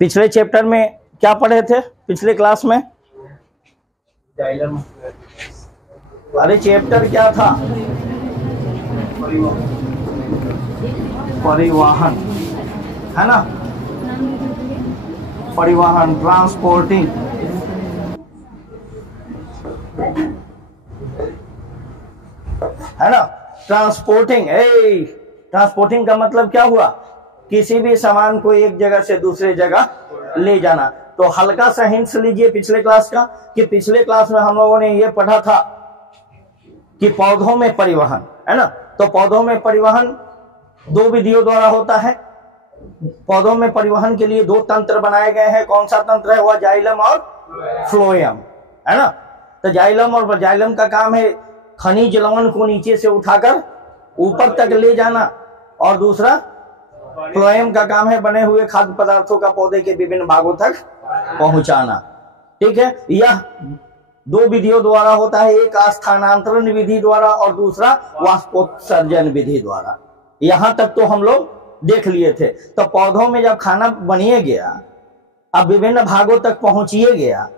पिछले चैप्टर में क्या पढ़े थे पिछले क्लास में? अरे चैप्टर क्या था? परिवहन, है ना? परिवहन, ट्रांसपोर्टिंग, है ना? ट्रांसपोर्टिंग। ट्रांसपोर्टिंग का मतलब क्या हुआ? किसी भी सामान को एक जगह से दूसरे जगह ले जाना। तो हल्का सा हिंट्स लीजिए पिछले क्लास का, कि पिछले क्लास में हम लोगों ने ये पढ़ा था कि पौधों में परिवहन, है ना? तो पौधों में परिवहन दो विधियों द्वारा होता है। पौधों में परिवहन के लिए दो तंत्र बनाए गए हैं। कौन सा तंत्र है? वह जाइलम और फ्लोएम, है ना? तो जाइलम और जाइलम का काम है खनिज लवण को नीचे से उठाकर ऊपर तक ले जाना, और दूसरा फ्लोएम का काम है बने हुए खाद्य पदार्थों का पौधे के विभिन्न भागों तक पहुंचाना। ठीक है, यह दो विधियों द्वारा होता है, एक स्थानांतरण विधि द्वारा और दूसरा वाष्पोत्सर्जन विधि द्वारा। यहां तक तो हम लोग देख लिए थे। तो पौधों में जब खाना बनिए गया, अब विभिन्न भागों तक पहुंचिए गया,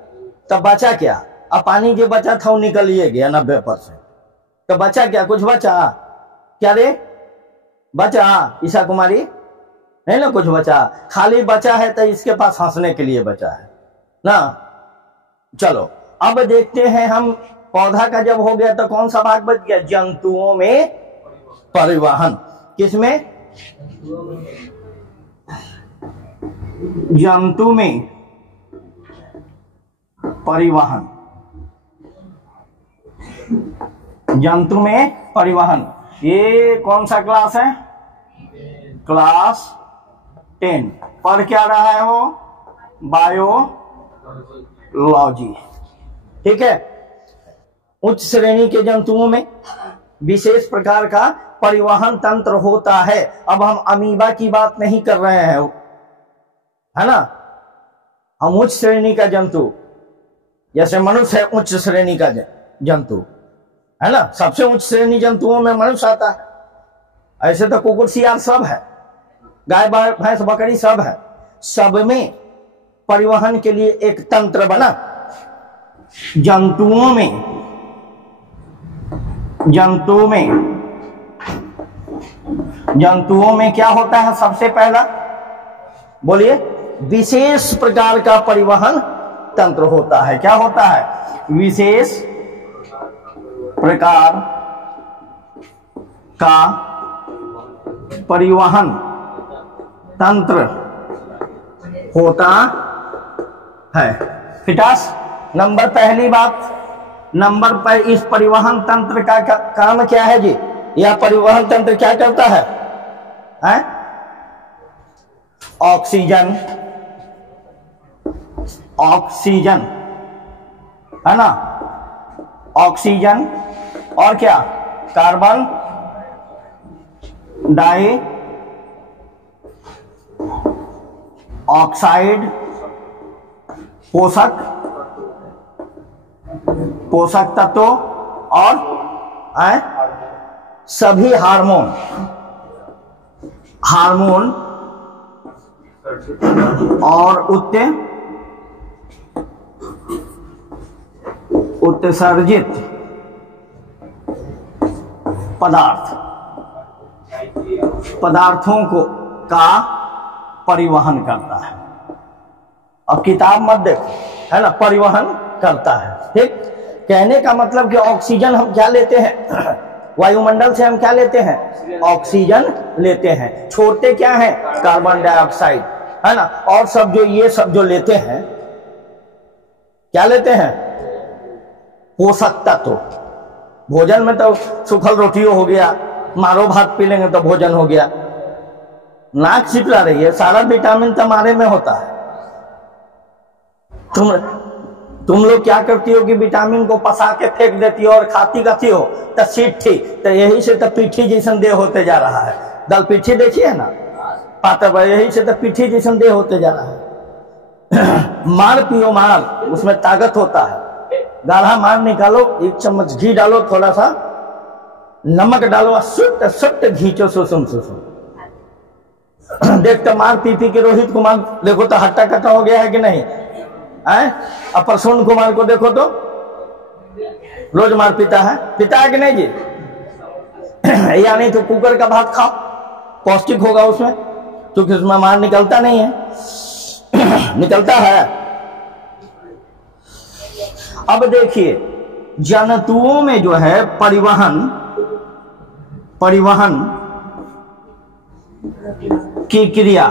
तब बचा क्या? अब पानी जो बचा था वो निकलिए गया 90%। तो बचा क्या? कुछ बचा क्या रे? बचा ईशा कुमारी? है ना, कुछ बचा? खाली बचा है तो इसके पास हंसने के लिए बचा है ना। चलो अब देखते हैं हम, पौधा का जब हो गया तो कौन सा भाग बच गया? जंतुओं में परिवहन। किसमें? जंतु में परिवहन। जंतु में परिवहन। ये कौन सा क्लास है? क्लास 10। पढ़ क्या रहा है वो? बायोलॉजी। ठीक है। उच्च श्रेणी के जंतुओं में विशेष प्रकार का परिवहन तंत्र होता है। अब हम अमीबा की बात नहीं कर रहे हैं, है ना? हम उच्च श्रेणी का जंतु, जैसे मनुष्य है उच्च श्रेणी का जंतु, है ना? सबसे उच्च श्रेणी जंतुओं में मनुष्य आता है। ऐसे तो कुकुर सियार सब है, गाय भैंस बकरी सब है। सब में परिवहन के लिए एक तंत्र बना। जंतुओं में क्या होता है? सबसे पहला बोलिए, विशेष प्रकार का परिवहन तंत्र होता है। क्या होता है? विशेष प्रकार का परिवहन तंत्र होता है। फिटास नंबर, पहली बात नंबर पर, इस परिवहन तंत्र का काम क्या है जी? यह परिवहन तंत्र क्या करता है? ऑक्सीजन, ऑक्सीजन, है ना? ऑक्सीजन और क्या? कार्बन डाई ऑक्साइड, पोषक तत्व और सभी हार्मोन और उत्सर्जित पदार्थों का परिवहन करता है। अब किताब मत देखो, है ना? परिवहन करता है। ठीक, कहने का मतलब कि ऑक्सीजन हम क्या लेते हैं? वायुमंडल से हम क्या लेते हैं? ऑक्सीजन लेते हैं। छोड़ते क्या है? कार्बन डाइऑक्साइड, है ना? और सब जो ये सब जो लेते हैं, क्या लेते हैं? पोषक तत्व। भोजन में तो सूखल रोटी हो गया, मारो भात पी लेंगे तो भोजन हो गया। नाक चिपला रही है, सारा विटामिन तुम्हारे में होता है। तुम लोग क्या करती हो कि विटामिन को पसा के फेंक देती हो और खाती कथी हो? तो सीठी। तो यही से तो पीठी जैसन देह होते जा रहा है। दल पीठी देखिए ना, पाता, यही से तो पीठी जैसन देह होते जा रहा है। मार पियो मार, उसमें ताकत होता है। गाढ़ा मार निकालो, 1 चम्मच घी डालो, थोड़ा सा नमक डालो, सुट सुट घींचो, सुसुम सुसुम। देख तो मार पी के रोहित कुमार देखो तो हट्टा कट्टा हो गया है कि नहीं है। अब प्रसून कुमार को देखो तो रोज मार पीता है कि नहीं जी। या नहीं तो कुकर का भात खाओ, पौष्टिक होगा उसमें, क्योंकि उसमें मार निकलता नहीं है निकलता है। अब देखिए जंतुओं में जो है परिवहन की क्रिया,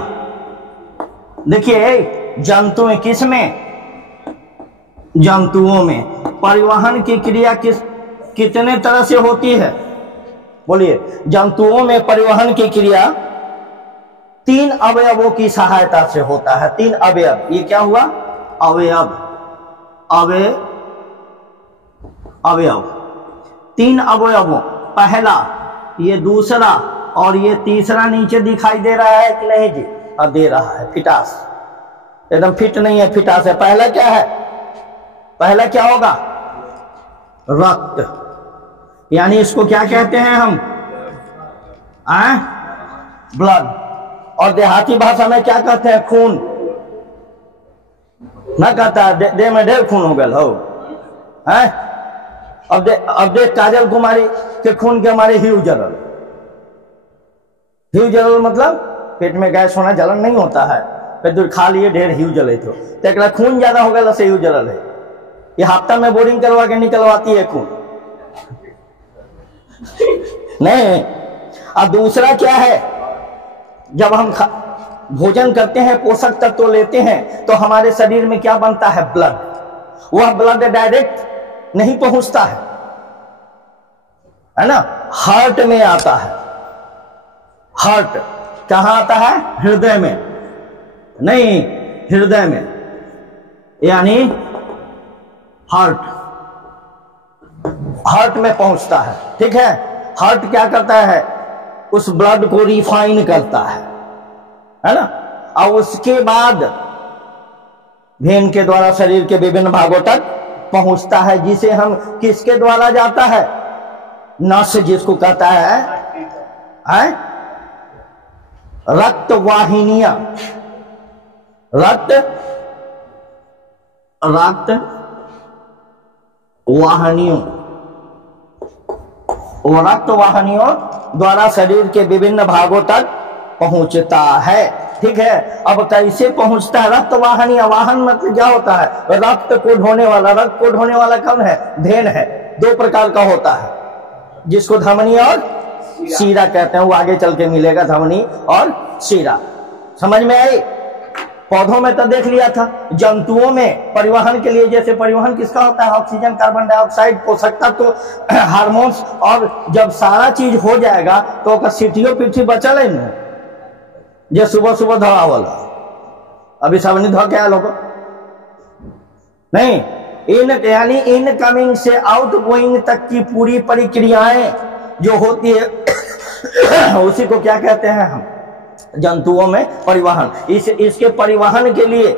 देखिए जंतु जंतुओं में परिवहन की क्रिया कितने तरह से होती है, बोलिए। जंतुओं में परिवहन की क्रिया 3 अवयवों की सहायता से होता है। 3 अवयव, ये क्या हुआ, अवयव 3 अवयवों, पहला, ये दूसरा और ये तीसरा नीचे दिखाई दे रहा है कि नहीं जी, अब दे रहा है, फिटास, एकदम फिट नहीं है, फिटास है। पहला क्या है, पहला क्या होगा, रक्त, यानी इसको क्या कहते हैं हम, ब्लड, और देहाती भाषा में क्या कहते हैं, खून। ना कहता है दे में ढेर खून हो गया हो, अब देख काजल कुमारी के खून के हमारे ह्यू जलल मतलब पेट में गैस होना, जलन नहीं होता है, फिर खा लिए ढेर ह्यू जले तो खून ज्यादा हो गया से ह्यू जलल है। ये हफ्ता में बोरिंग करवा के निकलवाती है खून नहीं। और दूसरा क्या है, जब हम भोजन करते हैं, पोषक तत्व तो लेते हैं, तो हमारे शरीर में क्या बनता है, ब्लड। वह ब्लड डायरेक्ट नहीं पहुंचता है ना, हार्ट में आता है। हार्ट कहां आता है, हृदय में, नहीं हृदय में, यानी हार्ट में पहुंचता है, ठीक है। हार्ट क्या करता है, उस ब्लड को रिफाइन करता है ना, और उसके बाद वेन के द्वारा शरीर के विभिन्न भागों तक पहुंचता है, जिसे हम किसके द्वारा जाता है, नस, जिसको कहता है रक्त वाहिनियां, रक्त वाहिनियों द्वारा शरीर के विभिन्न भागों तक पहुंचता है, ठीक है। अब कैसे पहुंचता है, रक्त वाहिनियां, वाहन मतलब क्या होता है, रक्त को ढोने वाला। रक्त को ढोने वाला कौन है, भेन है। 2 प्रकार का होता है, जिसको धमनी और शीरा कहते हैं, वो आगे चल के मिलेगा, धमनी और शीरा, समझ में आई। पौधों में तो देख लिया था। जंतुओं में परिवहन के लिए, जैसे परिवहन किसका होता है, ऑक्सीजन, कार्बन डाइऑक्साइड, पोषक तत्व, हार्मोन्स, और जब सारा चीज हो जाएगा तो सीटियों पीठी बचल है न, जो सुबह सुबह धवा वाला, अभी सब नहीं धो के लोग नहीं, यानी इनकमिंग से आउट गोइंग तक की पूरी प्रक्रियाएं जो होती है उसी को क्या कहते हैं हम, जंतुओं में परिवहन। इसके परिवहन के लिए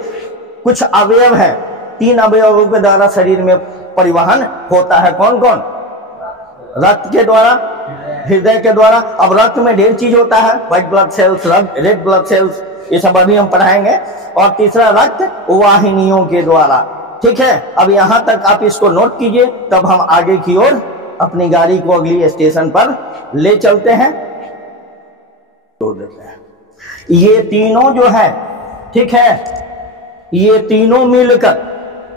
कुछ अवयव है, 3 अवयवों के द्वारा शरीर में परिवहन होता है। कौन कौन, रक्त के द्वारा, हृदय के द्वारा। अब रक्त में ढेर चीज होता है, white blood cells, red blood cells, ये सब अभी हम पढ़ाएंगे। और तीसरा रक्त वाहिनियों के द्वारा, ठीक है। अब यहां तक आप इसको नोट कीजिए, तब हम आगे की ओर अपनी गाड़ी को अगली स्टेशन पर ले चलते हैं, छोड़ देते हैं। ये तीनों जो है, ठीक है, ये तीनों मिलकर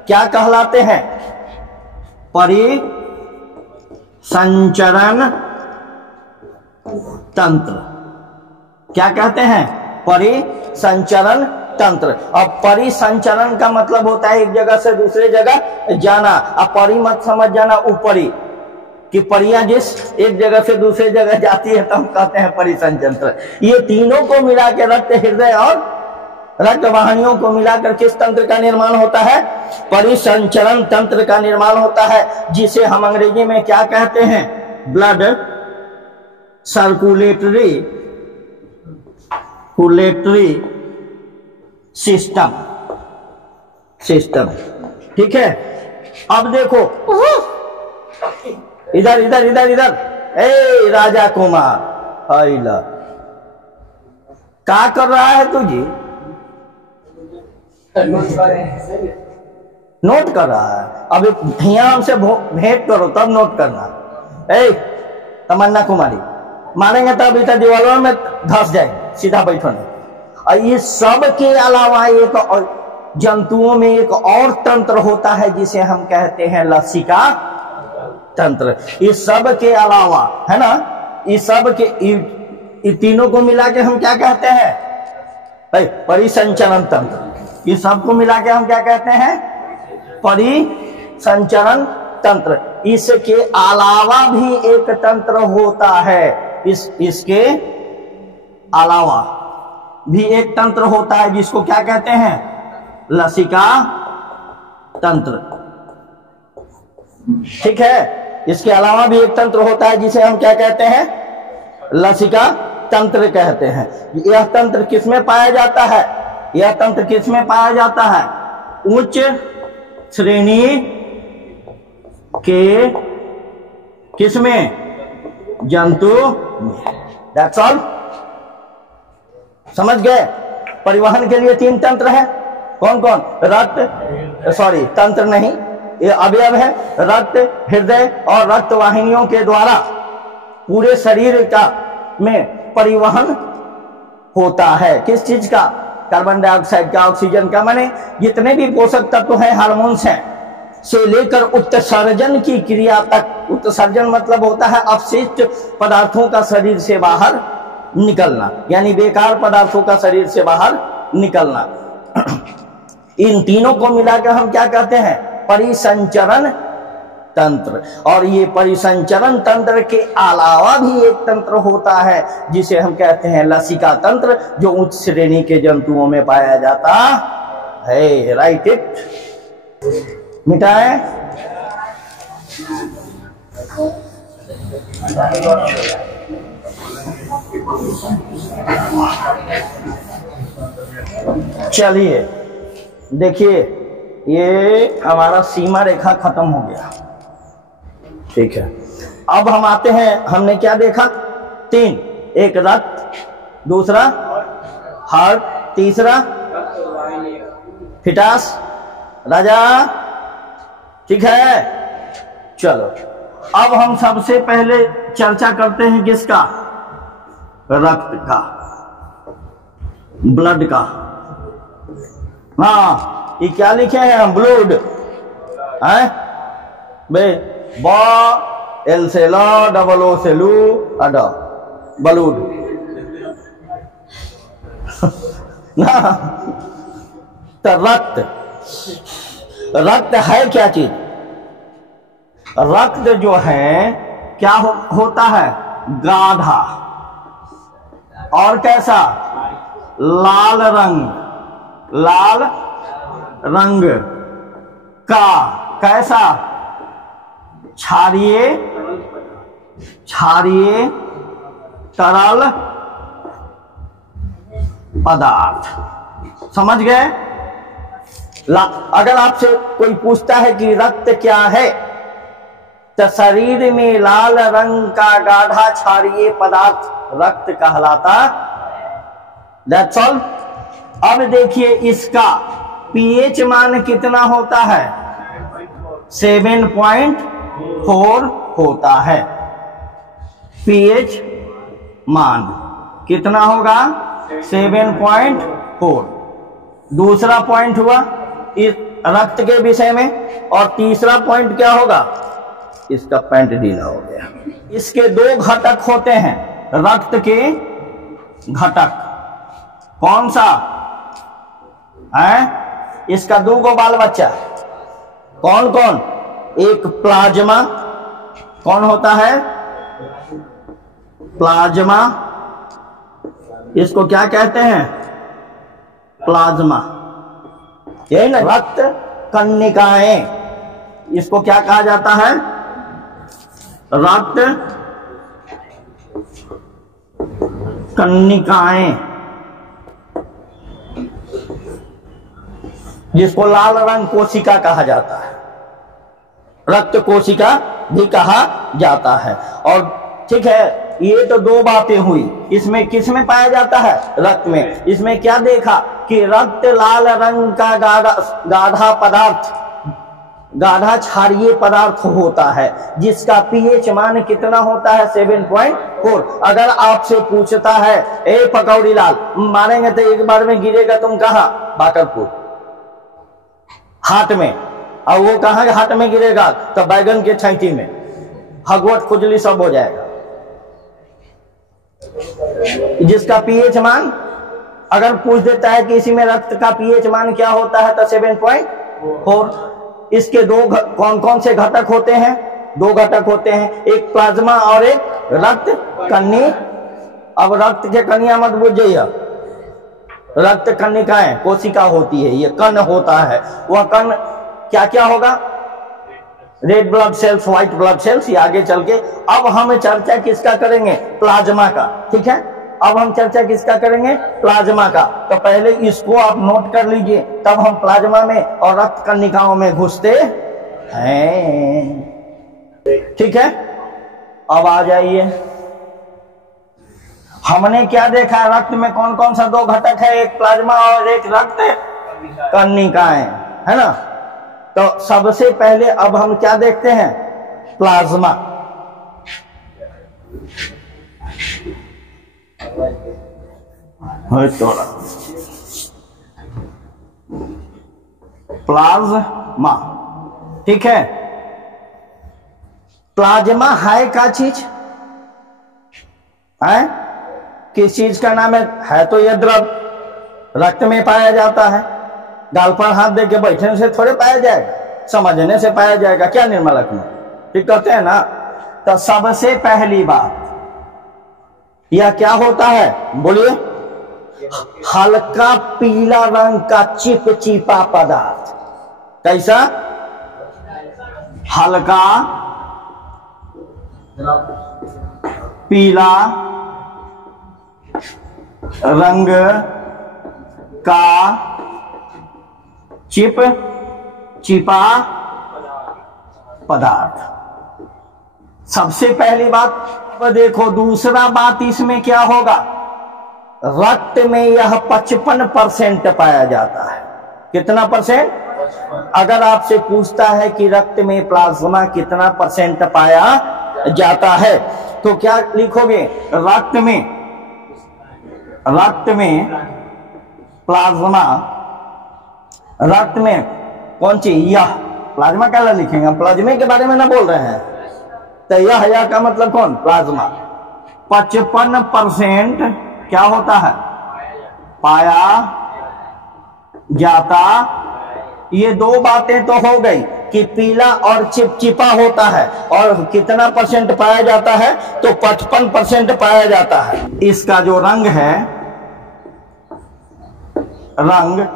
क्या कहलाते हैं, परिसंचरण तंत्र। क्या कहते हैं, परिसंचरण तंत्र। अब परिसंचरण का मतलब होता है एक जगह से दूसरे जगह जाना। अब परि मत समझ जाना ऊपरी, कि परियां जिस एक जगह से दूसरे जगह जाती है तो हम कहते हैं परिसंचरण। ये तीनों को मिला के रक्त, हृदय और रक्त वाहिनियों को मिलाकर किस तंत्र का निर्माण होता है, परिसंचरण तंत्र का निर्माण होता है, जिसे हम अंग्रेजी में क्या कहते हैं, ब्लड सर्कुलेटरी सिस्टम, ठीक है। अब देखो इधर इधर इधर इधर, ए राजा कुमार, आइला क्या कर रहा है तू जी? नोट कर रहा है। अब यहाँ हमसे भेंट करो तब नोट करना। ए तमन्ना कुमारी मारेंगे तब इधर दीवारों में धस जाए, सीधा बैठो नहीं। और ये सब के अलावा एक जंतुओं में एक और तंत्र होता है जिसे हम कहते हैं लसिका तंत्र। इस सब के अलावा, है ना, इस सब के तीनों को मिला के हम क्या कहते हैं? परिसंचरण तंत्र। इस सब को मिला के हम क्या कहते हैं? परिसंचरण तंत्र। इसके अलावा भी एक तंत्र होता है, इसके अलावा भी एक तंत्र होता है जिसको क्या कहते हैं? लसिका तंत्र। ठीक है, इसके अलावा भी एक तंत्र होता है जिसे हम क्या कहते हैं? लसिका तंत्र कहते हैं। यह तंत्र किसमें पाया जाता है? यह तंत्र किसमें पाया जाता है? उच्च श्रेणी के किसमें? जंतु में। That's all. समझ गए? परिवहन के लिए 3 तंत्र है। कौन कौन? रक्त, सॉरी तंत्र नहीं, ये अवयव है। रक्त, हृदय और रक्त वाहिनियों के द्वारा पूरे शरीर का में परिवहन होता है। किस चीज का? कार्बन डाइऑक्साइड का, ऑक्सीजन का, माने जितने भी पोषक तत्व हैं, हार्मोन्स हैं, से लेकर उत्सर्जन की क्रिया तक। उत्सर्जन मतलब होता है अपशिष्ट पदार्थों का शरीर से बाहर निकलना, यानी बेकार पदार्थों का शरीर से बाहर निकलना। इन तीनों को मिलाकर हम क्या कहते हैं? परिसंचरण तंत्र। और ये परिसंचरण तंत्र के अलावा भी एक तंत्र होता है जिसे हम कहते हैं लसिका तंत्र, जो उच्च श्रेणी के जंतुओं में पाया जाता है। Right it. मिटाए। चलिए देखिए, ये हमारा सीमा रेखा खत्म हो गया। ठीक है, अब हम आते हैं, हमने क्या देखा? 3, एक रक्त, दूसरा हार्ट, तीसरा फिटास राजा। ठीक है, चलो अब हम सबसे पहले चर्चा करते हैं किसका? रक्त का, ब्लड का। हाँ, ये क्या लिखे हैं हम? ब्लूड है बे, बा एल से ला, डबल ओ से लू, अडा बलूड ना। तो रक्त है क्या चीज? रक्त जो है क्या होता है? गाढ़ा और कैसा? लाल रंग का। कैसा? क्षारीय तरल पदार्थ। समझ गए? अगर आपसे कोई पूछता है कि रक्त क्या है, तो शरीर में लाल रंग का गाढ़ा क्षारीय पदार्थ रक्त कहलाता। That's all. अब देखिए, इसका पीएच मान कितना होता है? 7.4 होता है। पीएच मान कितना होगा? 7.4। दूसरा पॉइंट हुआ इस रक्त के विषय में। और तीसरा पॉइंट क्या होगा? इसका पैंट ढीला हो गया। इसके 2 घटक होते हैं, रक्त के घटक। कौन सा है? इसका 2 गो बाल बच्चा। कौन कौन? एक प्लाज्मा। कौन होता है? प्लाज्मा। इसको क्या कहते हैं? प्लाज्मा। यही ना, रक्त कणिकाएं। इसको क्या कहा जाता है? रक्त कणिकाएं, जिसको लाल रंग कोशिका कहा जाता है, रक्त कोशिका भी कहा जाता है। और ठीक है, ये तो दो बातें हुई। इसमें किस में पाया जाता है? रक्त में। इसमें क्या देखा कि रक्त लाल रंग का गाढ़ा पदार्थ, गाढ़ा क्षारीय पदार्थ होता है, जिसका पीएच मान कितना होता है? 7.4। अगर आपसे पूछता है ए पकौड़ी लाल, मारेंगे तो एक बार में गिरेगा तुम कहां? बाकरपुर हाट में। और वो कहां हाट में गिरेगा? तो बैगन के छैटी में, हगवट खुजली सब हो जाएगा। जिसका पीएच मान अगर पूछ देता है कि इसी में रक्त का पीएच मान क्या होता है, तो 7.4। इसके दो कौन कौन से घटक होते हैं? दो घटक होते हैं, एक प्लाज्मा और एक रक्त कणी। अब रक्त के कणिया मत बुझ जाइए, रक्त कणिकाएं कोशिका होती है, ये कण होता है। वह कण क्या क्या होगा? Red blood cells, white blood cells, ये आगे चल के। अब हम चर्चा किसका करेंगे? प्लाज्मा का। ठीक है, अब हम चर्चा किसका करेंगे? प्लाज्मा का। तो पहले इसको आप नोट कर लीजिए, तब हम प्लाज्मा में और रक्त कणिकाओं में घुसते हैं। ठीक है, अब आ जाइए, हमने क्या देखा? रक्त में कौन कौन सा दो घटक है? एक प्लाज्मा और एक रक्त कणिकाएं, है ना। तो सबसे पहले अब हम क्या देखते हैं? प्लाज्मा। प्लाज्मा, ठीक है। प्लाज्मा है क्या चीज? है किस चीज का नाम है? तो यह द्रव रक्त में पाया जाता है। गाल पर हाथ दे के बैठने से थोड़े पाया जाएगा, समझने से पाया जाएगा। क्या निर्मलक में ठीक कहते हैं ना। तो सबसे पहली बात यह क्या होता है? बोलिए। हल्का पीला रंग का चिपचिपा पदार्थ। कैसा? हल्का पीला रंग का चिपचिपा पदार्थ, सबसे पहली बात। अब देखो दूसरा बात इसमें क्या होगा? रक्त में यह 55% पाया जाता है। कितना परसेंट? अगर आपसे पूछता है कि रक्त में प्लाज्मा कितना परसेंट पाया जाता है, तो क्या लिखोगे? रक्त में प्लाज्मा, रक्त में कौन सी? यह प्लाज्मा क्या लिखेंगे? प्लाज्मा के बारे में ना बोल रहे हैं। तो यह का मतलब कौन? प्लाज्मा। 55% क्या होता है? पाया जाता। ये दो बातें तो हो गई कि पीला और चिपचिपा होता है, और कितना परसेंट पाया जाता है? तो 55% पाया जाता है। इसका जो रंग है, रंग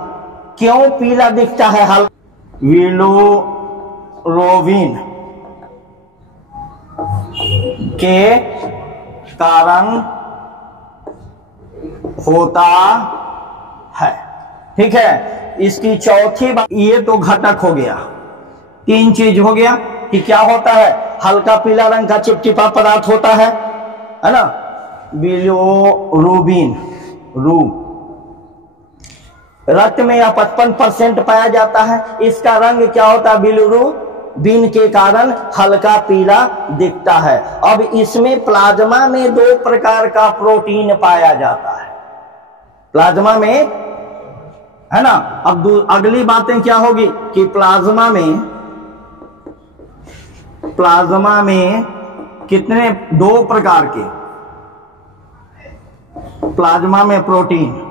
क्यों पीला दिखता है? बिलिरुबिन के कारण होता है। ठीक है, इसकी चौथी बात, ये तो घटक हो गया। तीन चीज हो गया कि क्या होता है? हल्का पीला रंग का चिपचिपा पदार्थ होता है ना, बिलिरुबिन। रक्त में यह 55% पाया जाता है। इसका रंग क्या होता है? बिलिरुबिन के कारण हल्का पीला दिखता है। अब इसमें प्लाज्मा में दो प्रकार का प्रोटीन पाया जाता है, प्लाज्मा में, है ना। अब अगली बातें क्या होगी कि प्लाज्मा में कितने? दो प्रकार के प्लाज्मा में प्रोटीन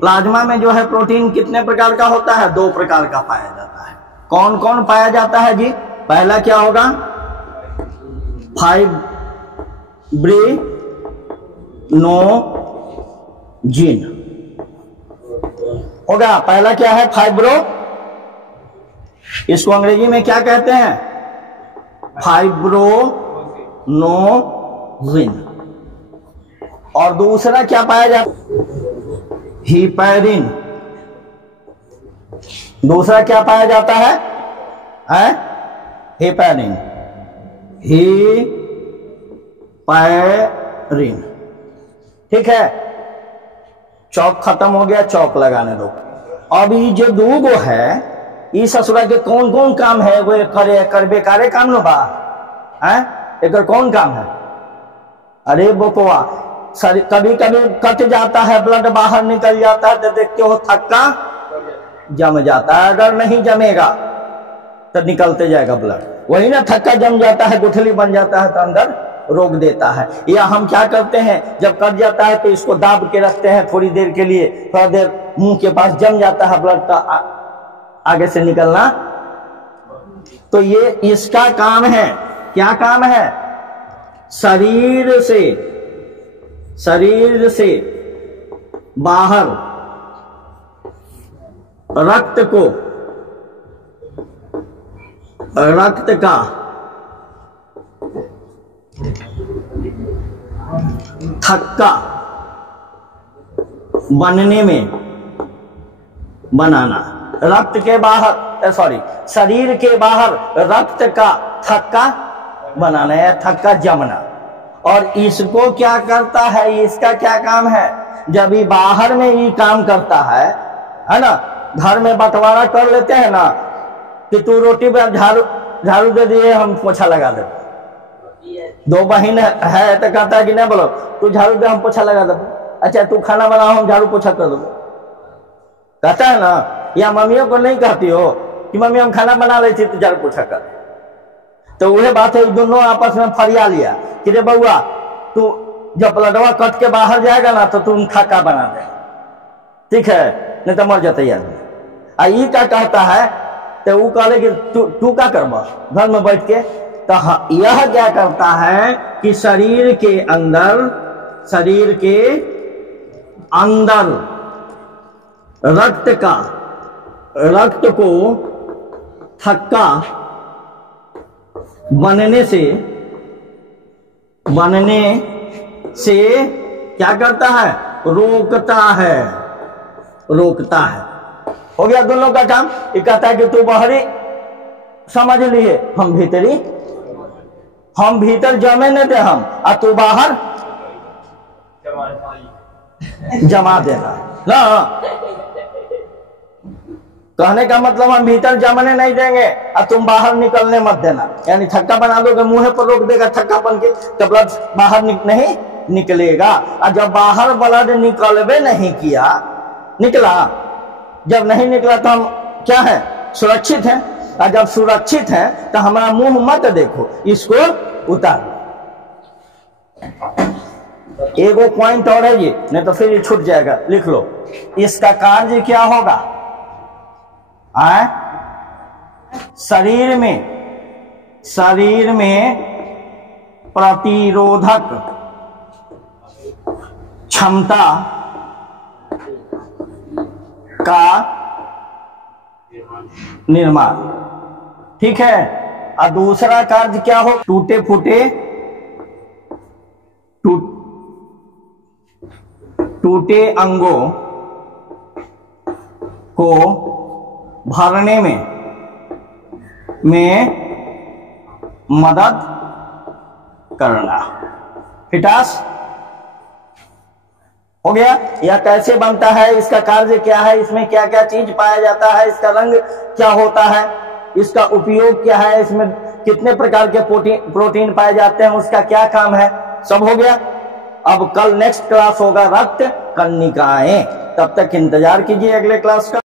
प्लाज्मा में जो है प्रोटीन कितने प्रकार का होता है? दो प्रकार का पाया जाता है। कौन कौन पाया जाता है जी? पहला क्या होगा? फाइब्रिनोजिन होगा। पहला क्या है? फाइब्रो, इसको अंग्रेजी में क्या कहते हैं? फाइब्रोनोजिन। और दूसरा क्या पाया जाता? हिपैरिन। दूसरा क्या पाया जाता है? Heparin, heparin. ठीक है, चौक खत्म हो गया, चौक लगाने दो। अब ये जो दूगो है, इस ससुरा के कौन कौन काम है वो करे करबे कारे काम नो बा है, एक कौन काम है? अरे बोकवा, कभी कभी कट जाता है, ब्लड बाहर निकल जाता है, तो देखते हो थक्का जम जाता है। अगर नहीं जमेगा तो निकलते जाएगा ब्लड, वही ना थक्का जम जाता है, गुठली बन जाता है तो अंदर रोक देता है। या हम क्या करते हैं, जब कट जाता है तो इसको दाब के रखते हैं थोड़ी देर के लिए, थोड़ा देर मुंह के पास जम जाता है ब्लड का आगे से निकलना। तो ये इसका काम है। क्या काम है? शरीर से बाहर रक्त का थक्का बनने में बनाना। रक्त के बाहर शरीर के बाहर रक्त का थक्का बनाना या थक्का जमना। और इसको क्या करता है, इसका क्या काम है? जब ये बाहर में ये काम करता है ना, घर में बंटवारा कर लेते हैं ना कि तू रोटी पे झाड़ू दे दिए, हम पोछा लगा दे। दो बहन है तो कहता है कि नहीं बोलो तू झाड़ू दे, हम पोछा लगा दे। अच्छा तू खाना बनाओ, हम झाड़ू पोछा कर दो, कहता है ना। या मम्मियों को नहीं कहती हो कि मम्मी हम खाना बना रही थी तो झाड़ू पोछा कर। तो वही बात है, दोनों आपस में फरिया लिया कि रे बउआ तू जब ब्लडवा कट के बाहर जाएगा ना तो तुम थक्का बना दे, ठीक है, नहीं तो मर जाते यार। ये क्या कहता है, तो वो कहले कि तू क्या करबा घर में बैठ के। तो यह क्या करता है कि शरीर के अंदर रक्त को थक्का बनने से क्या करता है? रोकता है। हो गया दोनों का काम। ये कहता है कि तू बाहरी समझ लिए, हम भीतर जमे न दे हम, और तू बाहर जमा देना ना। कहने का मतलब हम भीतर जमने नहीं देंगे और तुम बाहर निकलने मत देना। यानी थक्का बना दोगे, मुंह पर रोक देगा थक्का बन के, तो ब्लड बाहर नहीं निकलेगा। और जब बाहर ब्लड निकलवे नहीं किया, निकला, जब नहीं निकला तो हम क्या है? सुरक्षित है। और जब सुरक्षित है तो हमारा मुंह मत देखो, इसको उतार। एगो पॉइंट और है ये, नहीं तो फिर ये छूट जाएगा, लिख लो। इसका कार्य क्या होगा? शरीर में प्रतिरोधक क्षमता का निर्माण, ठीक है। और दूसरा कार्य क्या हो? टूटे अंगों को भरने में मदद करना। फिटास हो गया। यह कैसे बनता है, इसका कार्य क्या है, इसमें क्या क्या चीज पाया जाता है, इसका रंग क्या होता है, इसका उपयोग क्या है, इसमें कितने प्रकार के प्रोटीन पाए जाते हैं, उसका क्या काम है, सब हो गया। अब कल नेक्स्ट क्लास होगा रक्त कणिकाएं। तब तक इंतजार कीजिए अगले क्लास का।